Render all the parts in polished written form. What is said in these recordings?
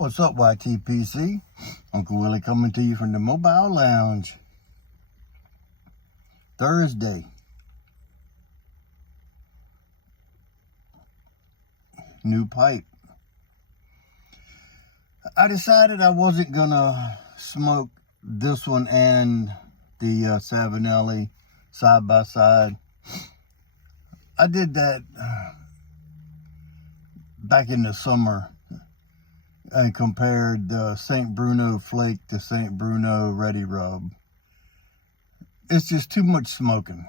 What's up, YTPC? Uncle Willie coming to you from the Mobile Lounge. Thursday. New pipe. I decided I wasn't gonna smoke this one and the Savinelli side by side. I did that back in the summer and compared the St. Bruno Flake to St. Bruno Ready Rub. It's just too much smoking.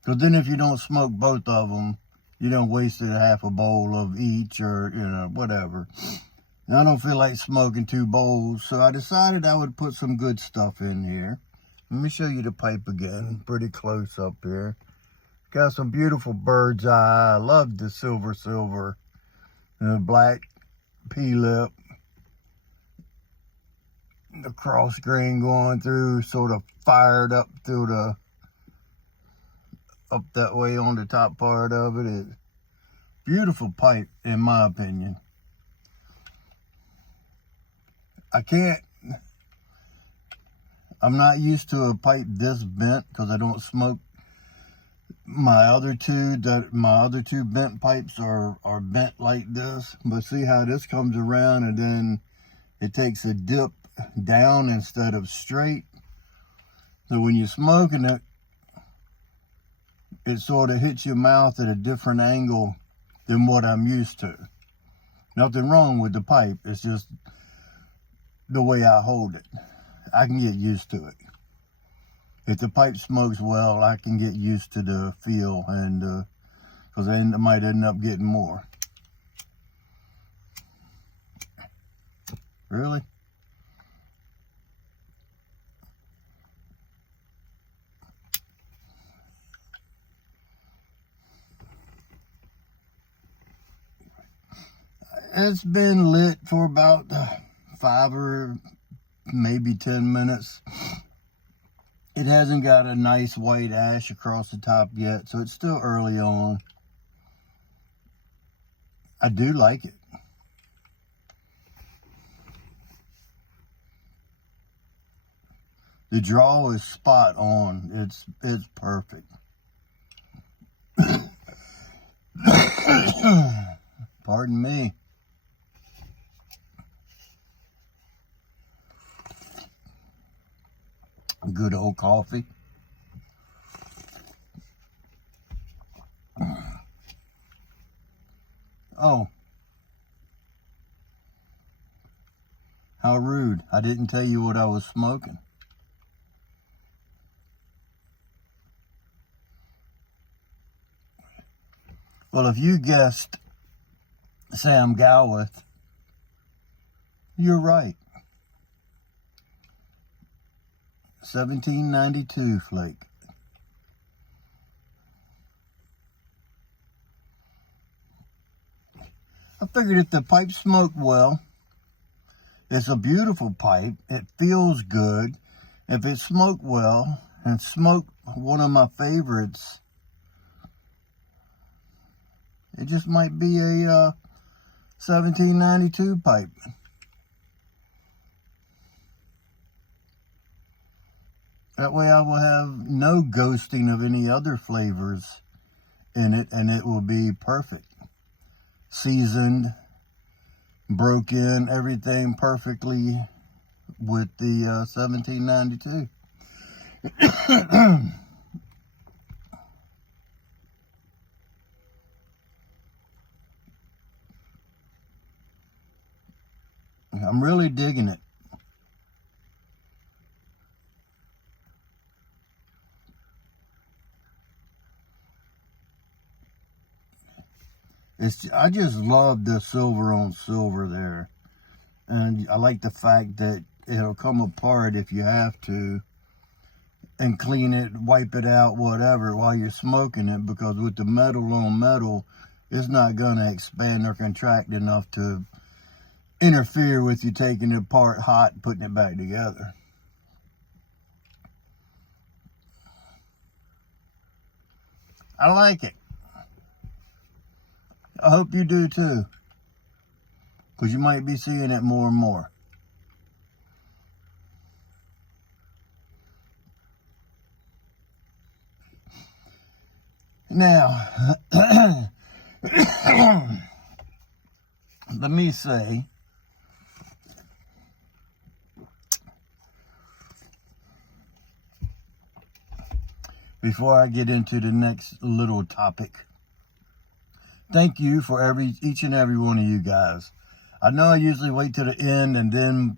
Because then if you don't smoke both of them, you don't waste half a bowl of each or, whatever. And I don't feel like smoking 2 bowls, so I decided I would put some good stuff in here. Let me show you the pipe again, pretty close up here. Got some beautiful bird's eye. I love the silver, and the black P-lip. The cross grain going through, sort of fired up through up that way on the top part of it. It's beautiful pipe, in my opinion. I'm not used to a pipe this bent because I don't smoke. My other two bent pipes are bent like this, but see how this comes around and then it takes a dip down instead of straight. So when you're smoking it, it sort of hits your mouth at a different angle than what I'm used to. Nothing wrong with the pipe, it's just the way I hold it. I can get used to it. If the pipe smokes well, I can get used to the feel, and because I might end up getting more. Really? It's been lit for about 5 or maybe 10 minutes. It hasn't got a nice white ash across the top yet, so it's still early on. I do like it. The draw is spot on. It's perfect. Pardon me. Good old coffee. Oh. How rude. I didn't tell you what I was smoking. Well, if you guessed Sam Galwith, you're right. 1792 Flake. I figured if the pipe smoked well, it's a beautiful pipe, it feels good. If it smoked well and smoked one of my favorites, it just might be a 1792 pipe. That way I will have no ghosting of any other flavors in it, and it will be perfect. Seasoned, broke in, everything perfectly with the 1792. I'm really digging it. I just love the silver on silver there. And I like the fact that it'll come apart if you have to, and clean it, wipe it out, whatever, while you're smoking it, because with the metal on metal, it's not going to expand or contract enough to interfere with you taking it apart hot and putting it back together. I like it. I hope you do too. because you might be seeing it more and more. Now, let me say, before I get into the next little topic, thank you for each and every one of you guys. I know I usually wait to the end and then,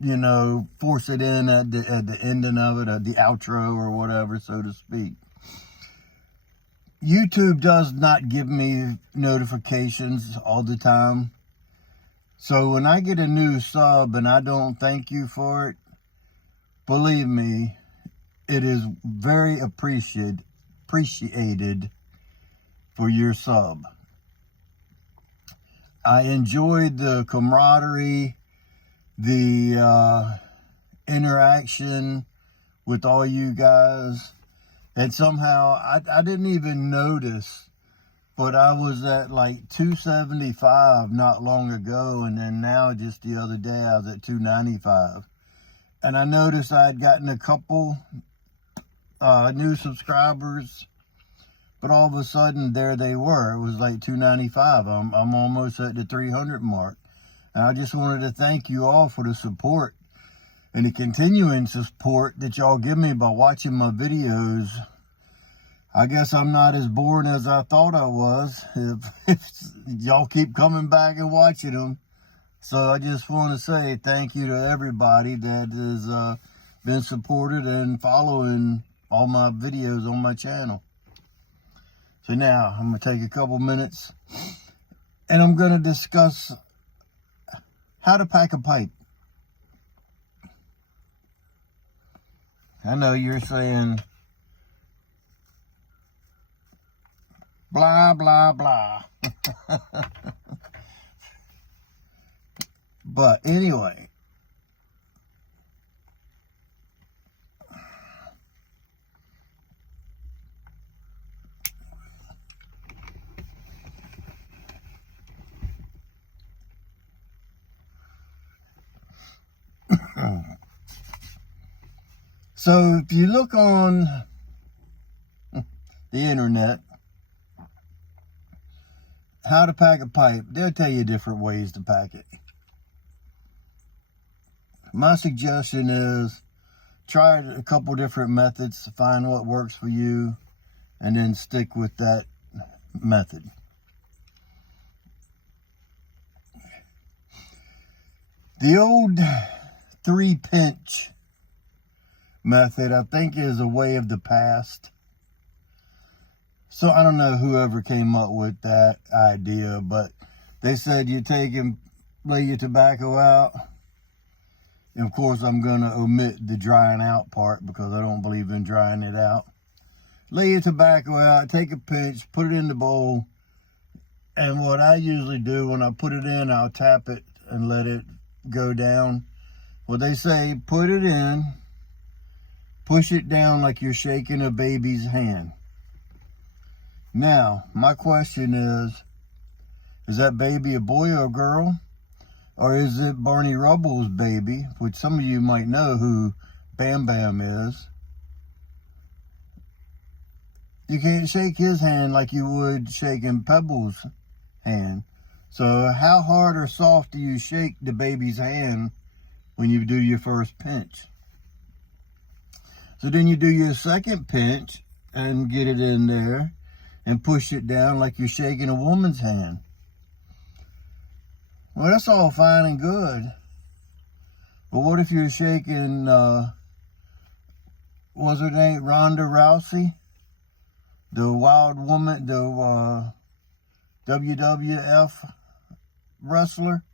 you know, force it in at the ending of it, at the outro or whatever, so to speak. YouTube does not give me notifications all the time. So when I get a new sub and I don't thank you for it, believe me, it is very appreciated for your sub. I enjoyed the camaraderie, the interaction with all you guys. And somehow, I didn't even notice, but I was at like 275 not long ago, and then now just the other day I was at 295. And I noticed I had gotten a couple new subscribers, but all of a sudden there they were. It was like 295. I'm almost at the 300 mark. And I just wanted to thank you all for the support and the continuing support that y'all give me by watching my videos. I guess I'm not as boring as I thought I was if y'all keep coming back and watching them. So I just want to say thank you to everybody that has been supported and following all my videos on my channel. So now I'm going to take a couple minutes and I'm going to discuss how to pack a pipe. I know you're saying, blah, blah, blah. But anyway, so if you look on the internet, how to pack a pipe, they'll tell you different ways to pack it. My suggestion is try a couple different methods to find what works for you and then stick with that method. The old 3-pinch method, I think, is a way of the past. So I don't know whoever came up with that idea, but they said you take and lay your tobacco out. And of course, I'm going to omit the drying out part because I don't believe in drying it out. Lay your tobacco out, take a pinch, put it in the bowl. And what I usually do when I put it in, I'll tap it and let it go down. Well, they say put it in, push it down like you're shaking a baby's hand. Now, my question is that baby a boy or a girl? Or is it Barney Rubble's baby, which some of you might know who Bam Bam is? You can't shake his hand like you would shaking Pebble's hand. So how hard or soft do you shake the baby's hand when you do your first pinch? So then you do your second pinch and get it in there and push it down like you're shaking a woman's hand. Well, that's all fine and good. But what if you're shaking, what's her name, Ronda Rousey? The wild woman, the WWF wrestler?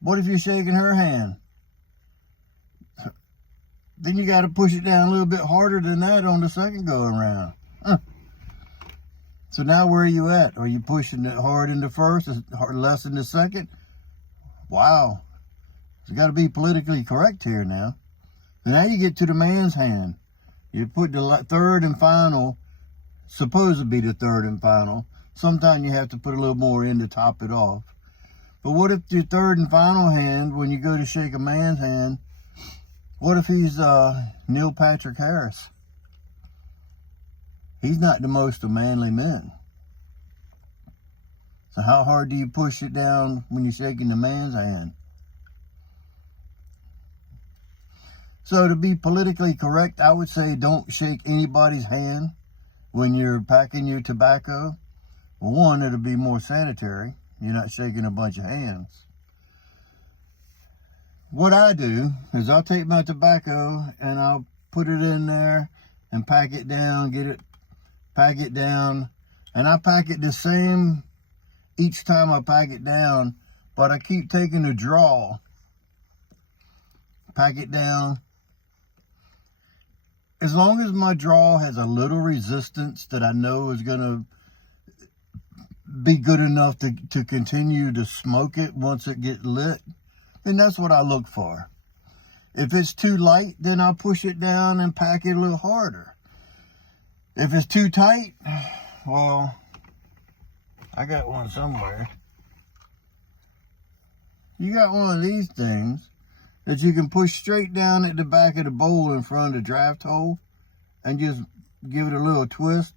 What if you're shaking her hand? Then you got to push it down a little bit harder than that on the second go around. So now where are you at? Are you pushing it hard in the first, less in the second? Wow. You got to be politically correct here now. So now you get to the man's hand. You put the third and final, supposed to be the third and final, Sometimes you have to put a little more in to top it off. But what if your third and final hand, when you go to shake a man's hand, what if he's Neil Patrick Harris? He's not the most of manly men. So how hard do you push it down when you're shaking the man's hand? So to be politically correct, I would say don't shake anybody's hand when you're packing your tobacco. Well, one, it'll be more sanitary. You're not shaking a bunch of hands. What I do is I'll take my tobacco and I'll put it in there and pack it down, pack it down, and I pack it the same each time I pack it down, but I keep taking a draw, pack it down. As long as my draw has a little resistance that I know is going to be good enough to continue to smoke it once it gets lit, then that's what I look for. If it's too light, then I'll push it down and pack it a little harder. If it's too tight, well, I got one somewhere. You got one of these things that you can push straight down at the back of the bowl in front of the draft hole and just give it a little twist.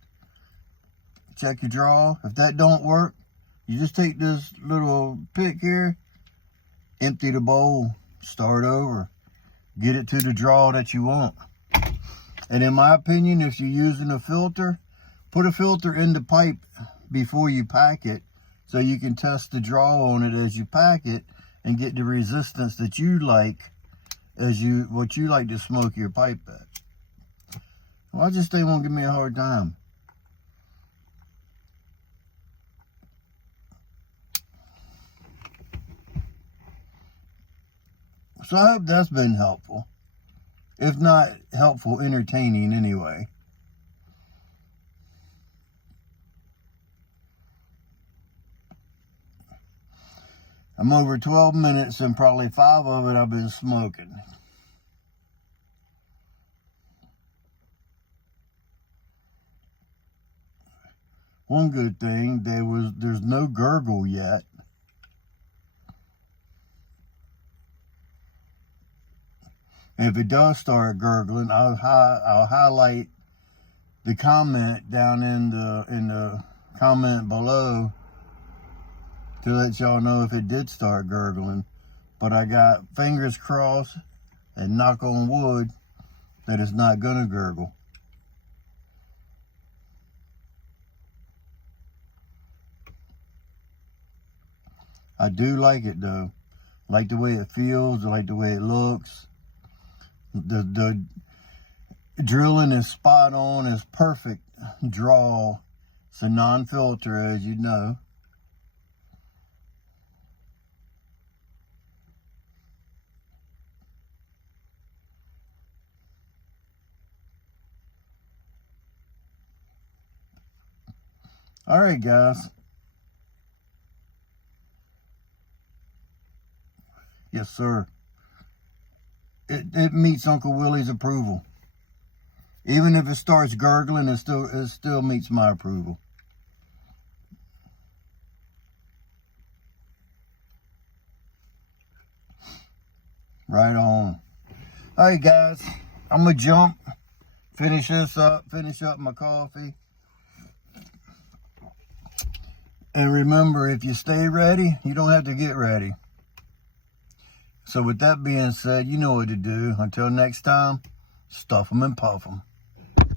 Check your draw. If that don't work, you just take this little pick here, empty the bowl, start over, get it to the draw that you want. And in my opinion, if you're using a filter, put a filter in the pipe before you pack it so you can test the draw on it as you pack it and get the resistance that you like what you like to smoke your pipe at. Well, I just they won't give me a hard time. So I hope that's been helpful. If not helpful, entertaining anyway. I'm over 12 minutes and probably 5 of it I've been smoking. One good thing, there's no gurgle yet. And if it does start gurgling, I'll highlight the comment down in the comment below to let y'all know if it did start gurgling. But I got fingers crossed and knock on wood that it's not gonna gurgle. I do like it though. I like the way it feels, I like the way it looks. The drilling is spot on, is perfect draw. It's a non-filter, as you know. All right, guys. Yes, sir. It meets Uncle Willie's approval. Even if it starts gurgling, it still meets my approval. Right on. All right, guys. I'm gonna jump, finish this up, finish up my coffee. And remember, if you stay ready, you don't have to get ready. So with that being said, you know what to do. Until next time, stuff them and puff them.